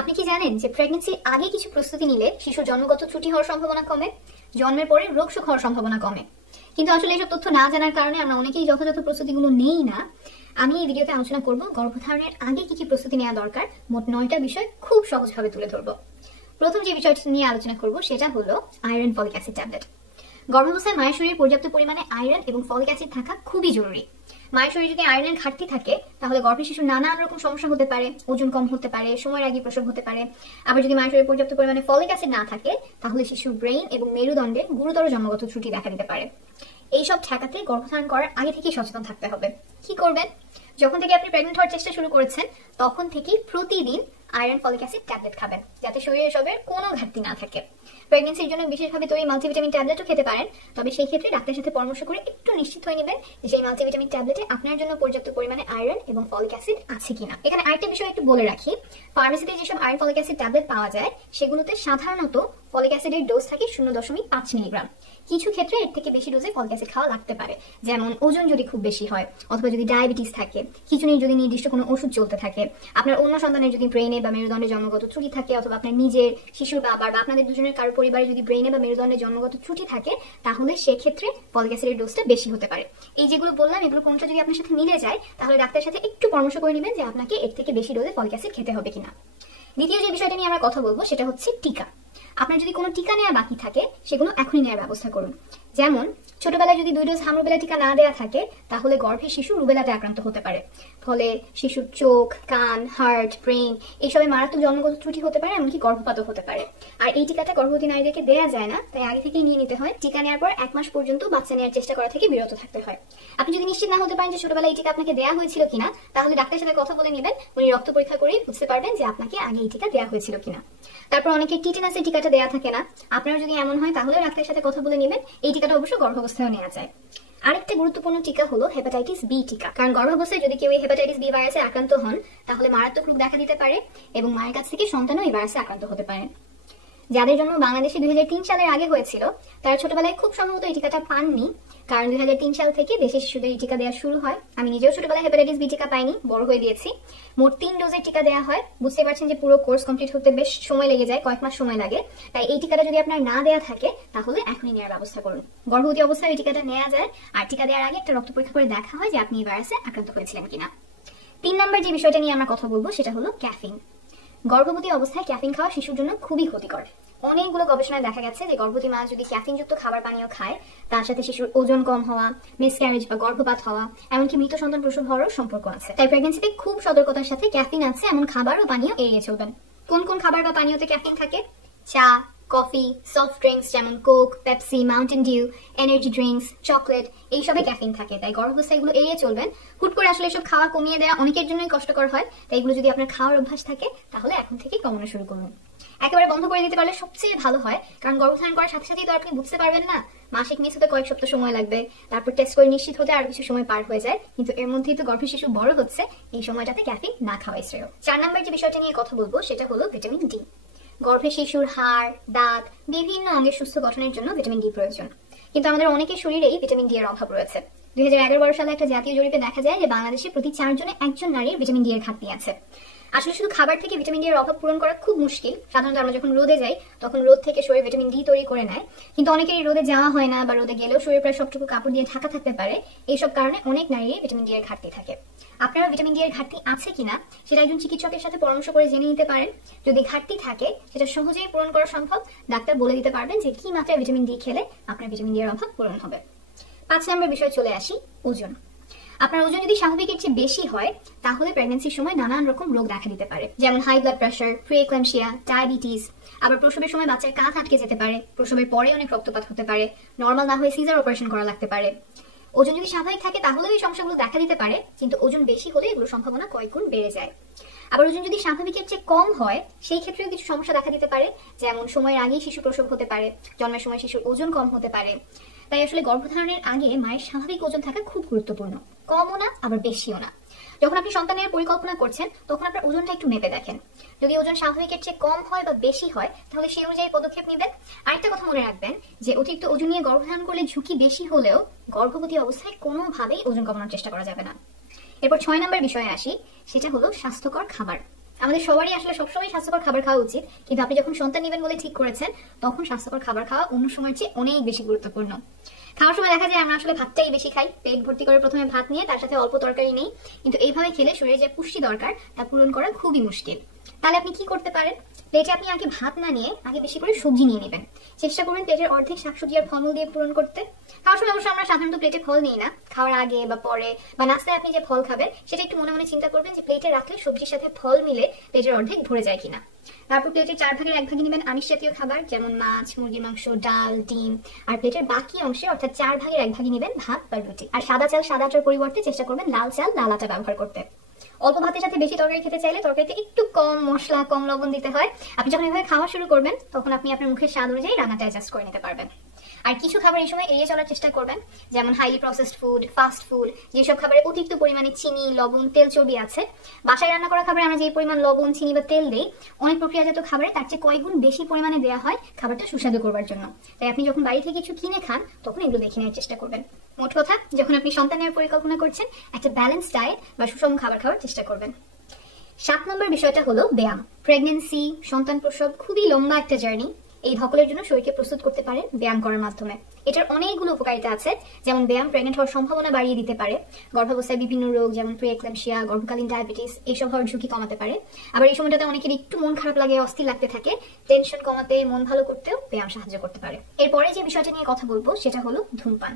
আপনি কি জানেন যে প্রেগন্যান্সির আগে কিছু প্রস্তুতি নিলে শিশুর জন্মগত ত্রুটি হওয়ার সম্ভাবনা কমে, জন্মের পরে রোগশোক হওয়ার সম্ভাবনা কমে। কিন্তু আসলে এইসব তথ্য না জানার কারণে আমরা অনেকেই যথাযথ প্রস্তুতিগুলো নেই না। আমি এই ভিডিওতে আলোচনা করব গর্ভধারণের আগে কি কি প্রস্তুতি নেওয়া দরকার, মোট 9টা বিষয় খুব সহজভাবে তুলে ধরবো। প্রথম যে বিষয়টি নিয়ে আলোচনা করব সেটা হলো আয়রন ফলিক অ্যাসিড ট্যাবলেট। গর্ভাবস্থায় মায়ের শরীরে পর্যাপ্ত পরিমাণে আয়রন এবং ফলিক অ্যাসিড থাকা খুবই জরুরি। মায়ের শরীরে যদি আয়রনের ঘাটতি থাকে তাহলে গর্ভের শিশুর নানান রকম সমস্যা হতে পারে, ওজন কম হতে পারে, সময়ের আগে প্রসব হতে পারে। আবার যদি মায়ের শরীরে পর্যাপ্ত পরিমাণে ফলিক অ্যাসিড না থাকে তাহলে শিশুর ব্রেইন এবং মেরুদণ্ডে গুরুতর জন্মগত ত্রুটি দেখা দিতে পারে। এইসব ঠেকাতে গর্ভধারণ করার আগে থেকেই সচেতন থাকতে হবে। কি করবেন? যখন থেকে আপনি প্রেগনেন্ট হওয়ার চেষ্টা শুরু করেছেন তখন থেকেই প্রতিদিন আয়রন ফলিক অ্যাসিড ট্যাবলেট খাবেন, যাতে শরীরে এসবের কোনো ঘাটতি না থাকে। প্রেগনেন্সির জন্য বিশেষভাবে তৈরি মাল্টিভিটামিন ট্যাবলেটও খেতে পারেন, তবে সেই ক্ষেত্রে ডাক্তারের সাথে পরামর্শ করে একটু নিশ্চিত হয়ে নেবেন যে সেই মাল্টিভিটামিন ট্যাবলেটে আপনার জন্য পর্যাপ্ত পরিমাণে আয়রন এবং ফলিক অ্যাসিড আছে কিনা। এখানে আরেকটা বিষয় একটু বলে রাখি, ফার্মেসিতে যেসব আয়রন ফলিক অ্যাসিড ট্যাবলেট পাওয়া যায় সেগুলোতে সাধারণত ফলিক অ্যাসিডের ডোজ থাকে 0.5 মিলিগ্রাম। কিছু ক্ষেত্রে এর থেকে বেশি ডোজে ফলিক অ্যাসিড খাওয়া লাগতে পারে, যেমন ওজন যদি খুব বেশি হয়, অথবা যদি ডায়াবেটিস থাকে, খিচুনির যদি নির্দিষ্ট কোনো ওষুধ চলতে থাকে, আপনার অন্য সন্তানের যদি ব্রেইনে বা মেরুদণ্ডে জন্মগত ত্রুটি থাকে, অথবা আপনার নিজের, শিশুর বাবার বা আপনাদের দুজনের কারো পরিবারে যদি ব্রেইনে বা মেরুদণ্ডে জন্মগত ত্রুটি থাকে তাহলে সেক্ষেত্রে ফলিক অ্যাসিডের ডোজটা বেশি হতে পারে। এই যেগুলো বললাম এগুলো কোনটা যদি আপনার সাথে মিলে যায় তাহলে ডাক্তারের সাথে একটু পরামর্শ করে নেবেন যে আপনাকে এর থেকে বেশি ডোজে ফলিক অ্যাসিড খেতে হবে কিনা। দ্বিতীয় যে বিষয়টা নিয়ে আমরা কথা বলবো সেটা হচ্ছে টিকা। আপনার যদি কোনো টিকা নেওয়া বাকি থাকে সেগুলো এখনই নেওয়ার ব্যবস্থা করুন। যেমন ছোটবেলায় যদি 2 ডোজ হামরুবেলা টিকা না দেওয়া থাকে তাহলে গর্ভে শিশু রুবেলাতে আক্রান্ত হতে পারে, ফলে শিশুর চোখ, কান, হার্ট, ব্রেইন এইসবে মারাত্মক জন্মগত ত্রুটি হতে পারে, এমনকি গর্ভপাতও হতে পারে। আর এই টিকাটা গর্ভবতী নারীদেরকে দেওয়া যায় না, তাই আগে থেকেই নিয়ে নিতে হয়। টিকা নেওয়ার পর 1 মাস পর্যন্ত বাচ্চা নেওয়ার চেষ্টা করা থেকে বিরত থাকতে হয়। আপনি যদি নিশ্চিত না হতে পারেন যে ছোটবেলায় এই টিকা আপনাকে দেওয়া হয়েছিল কিনা তাহলে ডাক্তারের সাথে কথা বলে নেবেন, উনি রক্ত পরীক্ষা করে বুঝতে পারবেন যে আপনাকে আগে এই টিকা দেওয়া হয়েছিল কিনা। তারপর অনেকে টিটেনাসের টিকাটা দেওয়া থাকে না, আপনারা যদি এমন হয় তাহলে ডাক্তারের সাথে কথা বলে নেবেন। এই টিকাটা অবশ্য গর্ভাবস্থায় নেওয়া যায়। আরেকটা গুরুত্বপূর্ণ টিকা হলো হেপাটাইটিস বি টিকা, কারণ গর্ভাবস্থায় যদি কেউ এই হেপাটাইটিস বি ভাইরাসে আক্রান্ত হন তাহলে মারাত্মক রোগ দেখা দিতে পারে এবং মায়ের কাছ থেকে সন্তানও এই ভাইরাসে আক্রান্ত হতে পারেন। যাদের জন্য বাংলাদেশে 2003 সালের আগে হয়েছিল তারা ছোটবেলায় খুব সম্ভবত এই টিকাটা পাননি, কারণ 2003 সাল থেকে দেশে শিশুদের এই টিকা দেওয়া শুরু হয়। আমি নিজেও ছোটবেলায় হেপাটাইটিস বি টিকা পাইনি, বড় হয়ে দিয়েছি। মোট 3 ডোজের টিকা দেওয়া হয়। বুঝতে পারছেন যে পুরো কোর্স কমপ্লিট হতে বেশ সময় লেগে যায়, কয়েক মাস সময় লাগে। তাই এই টিকাটা যদি আপনার না দেওয়া থাকে তাহলে এখনই নেওয়ার ব্যবস্থা করুন। গর্ভবতী অবস্থায় এই টিকাটা নেওয়া যায়, আর টিকা দেওয়ার আগে একটা রক্ত পরীক্ষা করে দেখা হয় যে আপনি এই ভাইরাসে আক্রান্ত হয়েছিলেন কিনা। 3 নম্বর যে বিষয়টা নিয়ে আমরা কথা বলবো সেটা হলো ক্যাফিন। গর্ভবতী অবস্থায় ক্যাফিন খাওয়া শিশুর জন্য খুবই ক্ষতিকর। অনেকগুলো গবেষণায় দেখা গেছে যে গর্ভবতী মা যদি ক্যাফিনযুক্ত খাবার পানীয় খায় তার সাথে শিশুর ওজন কম হওয়া, মিসক্যারেজ বা গর্ভপাত হওয়া, এমনকি মৃত সন্তান প্রসব হওয়ারও সম্পর্ক আছে। তাই প্রেগন্যান্সিতে খুব সতর্কতার সাথে ক্যাফিন আছে এমন খাবার ও পানীয় এড়িয়ে চলবেন। কোন কোন খাবার বা পানীয়তে ক্যাফিন থাকে? চা, কফি, সফট ড্রিঙ্কস যেমন Coke, Pepsi, Mountain Dew, energy drinks, chocolate এইসবে ক্যাফিন থাকে। তাই গর্ভাবস্থায় এগুলো এড়িয়ে চলবেন। হুট করে আসলে এসব খাওয়া কমিয়ে দেওয়া অনেকের জন্যই কষ্টকর হয়, তাই এগুলো যদি আপনার খাওয়ার অভ্যাস থাকে তাহলে এখন থেকেই কমানো শুরু করুন। একেবারে বন্ধ করে দিতে পারলে সবচেয়ে ভালো হয়, কারণ গর্ভধারণ করার সাথে সাথেই তো আপনি বুঝতে পারবেন না, মাসিক মিস হতে কয়েক সপ্তাহ সময় লাগবে, তারপর টেস্ট করে নিশ্চিত হতে আরো কিছু সময় পার হয়ে যায়, কিন্তু এর মধ্যেই তো গর্ভের শিশু বড় হচ্ছে, এই সময়টাতে ক্যাফিন না খাওয়াই শ্রেয়। 4 নম্বর যে বিষয়টা নিয়ে কথা বলবো সেটা হলো ভিটামিন ডি। গর্ভে শিশুর হাড়, দাঁত, বিভিন্ন অঙ্গের সুস্থ গঠনের জন্য ভিটামিন ডি প্রয়োজন, কিন্তু আমাদের অনেকের শরীরেই ভিটামিন ডি এর অভাব রয়েছে। 2011 সালে একটা জাতীয় জরিপে দেখা যায় যে বাংলাদেশে প্রতি 4 জনে 1 জন নারীর ভিটামিন ডি এর ঘাটতি আছে। আসলে শুধু খাবার থেকে ভিটামিন ডি এর অভাব পূরণ করা খুব মুশকিল। সাধারণত আমরা যখন রোদে যাই তখন রোদ থেকে শরীর ভিটামিন ডি তৈরি করে নেয়, কিন্তু অনেকেরই রোদে যাওয়া হয় না বা রোদে গেলেও শরীর প্রায় সবটুকু কাপড় দিয়ে ঢাকা থাকতে পারে। এইসব কারণে অনেক নারীর ভিটামিন ডি এর ঘাটতি থাকে। আপনারা ভিটামিন ডি এর ঘাটতি আছে কিনা সেটা একজন চিকিৎসকের সাথে পরামর্শ করে জেনে নিতে পারেন। যদি ঘাটতি থাকে সেটা সহজেই পূরণ করা সম্ভব, ডাক্তার বলে দিতে পারবেন যে কি মাত্রায় ভিটামিন ডি খেলে আপনার ভিটামিন ডি এর অভাব পূরণ হবে। 5 নম্বর বিষয় চলে আসি ওজন। আপনার ওজন যদি স্বাভাবিকের চেয়ে বেশি হয় তাহলে প্রেগন্যান্সির সময় নানান রকম রোগ দেখা দিতে পারে, যেমন হাই ব্লাড প্রেশার, প্রিএক্লাম্পসিয়া, ডায়াবেটিস। আবার প্রসবের সময় বাচ্চার কাঁধ আটকে যেতে পারে, প্রসবের পরে অনেক রক্তপাত হতে পারে, নর্মাল না হয়ে সিজার অপারেশন করা লাগতে পারে। ওজন যদি স্বাভাবিক থাকে তাহলেও এই সমস্যাগুলো দেখা দিতে পারে, কিন্তু ওজন বেশি হলে এগুলোর সম্ভাবনা কয়েক গুণ বেড়ে যায়। আবার ওজন যদি স্বাভাবিকের চেয়ে কম হয় সেই ক্ষেত্রেও কিছু সমস্যা দেখা দিতে পারে, যেমন সময়ের আগেই শিশু প্রসব হতে পারে, জন্মের সময় শিশুর ওজন কম হতে পারে। তাই আসলে গর্ভধারণের আগে মায়ের স্বাভাবিক ওজন থাকা খুব গুরুত্বপূর্ণ, কমও না আবার বেশিও না। যখন আপনি সন্তানের পরিকল্পনা করছেন তখন আপনার ওজনটা একটু মেপে দেখেন। যদি ওজন স্বাভাবিকের চেয়ে কম হয় বা বেশি হয় তাহলে সেই অনুযায়ী পদক্ষেপ নেবেন। আরেকটা কথা মনে রাখবেন যে অতিরিক্ত ওজন নিয়ে গর্ভধারণ করলে ঝুঁকি বেশি হলেও গর্ভবতী অবস্থায় কোনোভাবেই ওজন কমানোর চেষ্টা করা যাবে না। এরপর 6 নম্বর বিষয়ে আসি, সেটা হলো স্বাস্থ্যকর খাবার। আমাদের সবারই আসলে সবসময় স্বাস্থ্যকর খাবার খাওয়া উচিত, কিন্তু আপনি যখন সন্তান নেবেন বলে ঠিক করেছেন তখন স্বাস্থ্যকর খাবার খাওয়া অন্য সময়ের চেয়ে অনেক বেশি গুরুত্বপূর্ণ। খাওয়ার সময় দেখা যায় আমরা আসলে ভাতটাই বেশি খাই, পেট ভর্তি করে প্রথমে ভাত নিয়ে তার সাথে অল্প তরকারি নেই, কিন্তু এইভাবে খেলে শরীরে যে পুষ্টি দরকার তা পূরণ করা খুবই মুশকিল। তাহলে আপনি কি করতে পারেন, প্লেটে আপনি আগে ভাত না নিয়ে আগে বেশি করে সবজি নিয়ে নেবেন। চেষ্টা করবেন প্লেটের অর্ধেক শাকসবজি আর ফলমূল দিয়ে পূরণ করতে। খাওয়ার সময় অবশ্য আমরা সাধারণত প্লেটে ফল নিই না, খাওয়ার আগে বা পরে বা নাস্তায় আপনি যে ফল খাবেন সেটা একটু মনে মনে চিন্তা করবেন যে প্লেটে রাখলে সবজির সাথে ফল মিলে প্লেটের অর্ধেক ভরে যায় কিনা। তারপর প্লেটের 4 ভাগের 1 ভাগই নেবেন আমিষ জাতীয় খাবার, যেমন মাছ, মুরগির মাংস, ডাল, ডিম। আর প্লেটের বাকি অংশে অর্থাৎ 4 ভাগের 1 ভাগই নেবেন ভাত বা রুটি। আর সাদা চাল সাদা আটার পরিবর্তে চেষ্টা করবেন লাল চাল লাল আটা ব্যবহার করতে। অল্প ভাতের সাথে বেশি তরকারি খেতে চাইলে তরকারিতে একটু কম মশলা কম লবণ দিতে হয়। আপনি যখন এভাবে খাওয়া শুরু করবেন তখন আপনি আপনার মুখের স্বাদ অনুযায়ী রান্নাটা অ্যাডজাস্ট করে নিতে পারবেন। আর কিছু খাবার এই সময় এড়িয়ে চলার চেষ্টা করবেন, যেমন highly processed food, fast food, যেসব খাবারে অতিরিক্ত পরিমাণে চিনি, লবণ, তেল, চর্বি আছে। বাসায় রান্না করা খাবারে আমরা যে পরিমাণ লবণ, চিনি বা তেল দেই, অনেক প্রক্রিয়াজাত খাবারে তার চেয়ে কয়েক গুণ বেশি পরিমাণে দেওয়া হয় খাবারটা সুস্বাদু করবার জন্য। তাই আপনি যখন বাড়ি থেকে কিছু কিনে খান তখন এগুলো দেখে নেওয়ার চেষ্টা করবেন। মোট কথা, যখন আপনি সন্তানের পরিকল্পনা করছেন একটা ব্যালেন্স ডায়েট বা সুষম খাবার খাওয়ার চেষ্টা করবেন। 7 নম্বর বিষয়টা হলো ব্যায়াম। প্রেগন্যান্সি, সন্তান প্রসব খুবই লম্বা একটা জার্নি। এই ধকলের জন্য শরীরকে প্রস্তুত করতে পারেন ব্যায়াম করার মাধ্যমে। এটার অনেকগুলো উপকারিতা আছে, যেমন ব্যায়াম প্রেগনেন্ট হওয়ার সম্ভাবনা বাড়িয়ে দিতে পারে, গর্ভাবস্থায় বিভিন্ন রোগ যেমন প্রি-এক্লাম্পসিয়া, গর্ভকালীন ডায়াবেটিস এইসব হওয়ার ঝুঁকি কমাতে পারে। আবার এই সময়টাতে অনেকের একটু মন খারাপ লাগে, অস্থির লাগতে থাকে, টেনশন কমাতে, মন ভালো করতেও ব্যায়াম সাহায্য করতে পারে। এরপরে যে বিষয়টা নিয়ে কথা বলবো সেটা হলো ধূমপান।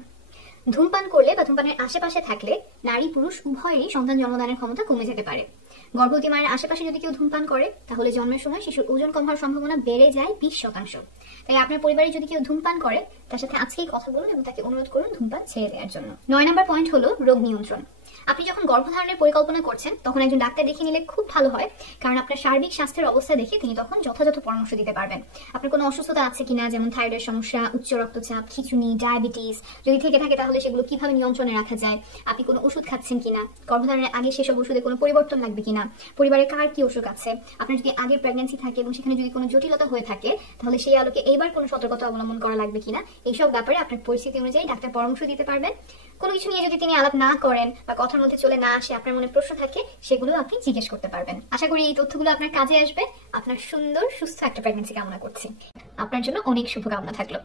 ধূমপান করলে বা ধূমপানের আশেপাশে থাকলে নারী পুরুষ উভয়েরই সন্তান জন্মদানের ক্ষমতা কমে যেতে পারে। গর্ভবতী মায়ের আশেপাশে যদি কেউ ধূমপান করে তাহলে জন্মের সময় শিশুর ওজন কম হওয়ার সম্ভাবনা বেড়ে যায় 20%। তাই আপনার পরিবারে যদি কেউ ধূমপান করে তার সাথে আজকেই কথা বলুন এবং তাকে অনুরোধ করুন ধূমপান ছেড়ে দেওয়ার জন্য। 9 নম্বর পয়েন্ট হলো রোগ নিয়ন্ত্রণ। আপনি যখন গর্ভধারণের পরিকল্পনা করছেন তখন একজন ডাক্তার দেখে নিলে খুব ভালো হয়, কারণ আপনার সার্বিক স্বাস্থ্যের অবস্থা দেখে তিনি তখন যথাযথ পরামর্শ দিতে পারবেন। আপনার কোনো অসুস্থতা আছে কিনা, যেমন থাইরয়েড সমস্যা, উচ্চ রক্তচাপ, খিঁচুনি, ডায়াবেটিস যদি থেকে থাকে তাহলে সেগুলো কিভাবে নিয়ন্ত্রণে রাখা যায়, আপনি কোনো ওষুধ খাচ্ছেন কিনা, গর্ভধারণের আগে সেসব ওষুধে কোনো পরিবর্তন লাগবে কিনা, পরিবারে কার কি অসুখ আছে, আপনার যদি আগের প্রেগন্যান্সি থাকে এবং সেখানে যদি কোনো জটিলতা হয়ে থাকে তাহলে সেই আলোকে এইবার কোনো সতর্কতা অবলম্বন করা লাগবে কিনা, এইসব ব্যাপারে আপনার পরিস্থিতি অনুযায়ী ডাক্তার পরামর্শ দিতে পারবেন। কোনো কিছু নিয়ে যদি তিনি আলাপ না করেন বা কথার মধ্যে চলে না আসে, আপনার মনে প্রশ্ন থাকে, সেগুলো আপনি জিজ্ঞেস করতে পারবেন। আশা করি এই তথ্যগুলো আপনার কাজে আসবে। আপনার সুন্দর সুস্থ একটা প্রেগন্যান্সি কামনা করছি। আপনার জন্য অনেক শুভকামনা থাকলো।